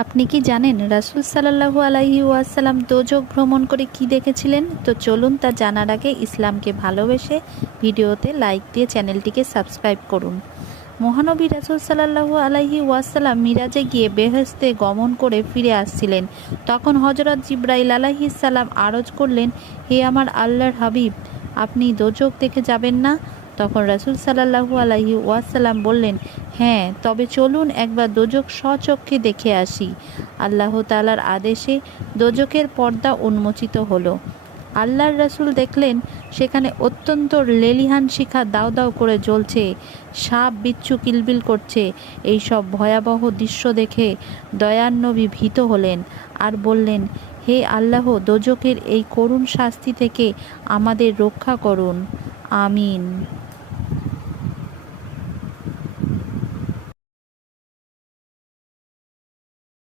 আপনি কি জানেন রাসুল সাল্লাহু আলাইহি ওয়াসাল্লাম দোজক ভ্রমণ করে কি দেখেছিলেন? তো চলুন তা জানার আগে ইসলামকে ভালোবেসে ভিডিওতে লাইক দিয়ে চ্যানেলটিকে সাবস্ক্রাইব করুন। মহানবী রাসুল সাল্লাহু আলাইহি ওয়াসাল্লাম মিরাজে গিয়ে বেহেস্তে গমন করে ফিরে আসছিলেন। তখন হজরত জিব্রাইল আলাইহিসাল্লাম আরজ করলেন, হে আমার আল্লাহর হাবিব, আপনি দোজক দেখে যাবেন না? তখন রাসুল সাল্লাহু আলাইহি ওয়াসাল্লাম বললেন হ্যাঁ তবে চলুন একবার দোজক স্বচক্ষে দেখে আসি। আল্লাহ তালার আদেশে দোজকের পর্দা উন্মোচিত হলো। আল্লাহর রাসুল দেখলেন, সেখানে অত্যন্ত লেলিহান শিখা দাও দাও করে জ্বলছে, সাপ বিচ্ছু কিলবিল করছে এই সব ভয়াবহ দৃশ্য দেখে দয়ান্নবী ভীত হলেন আর বললেন, হে আল্লাহ, দোজকের এই করুণ শাস্তি থেকে আমাদের রক্ষা করুন। আমিন।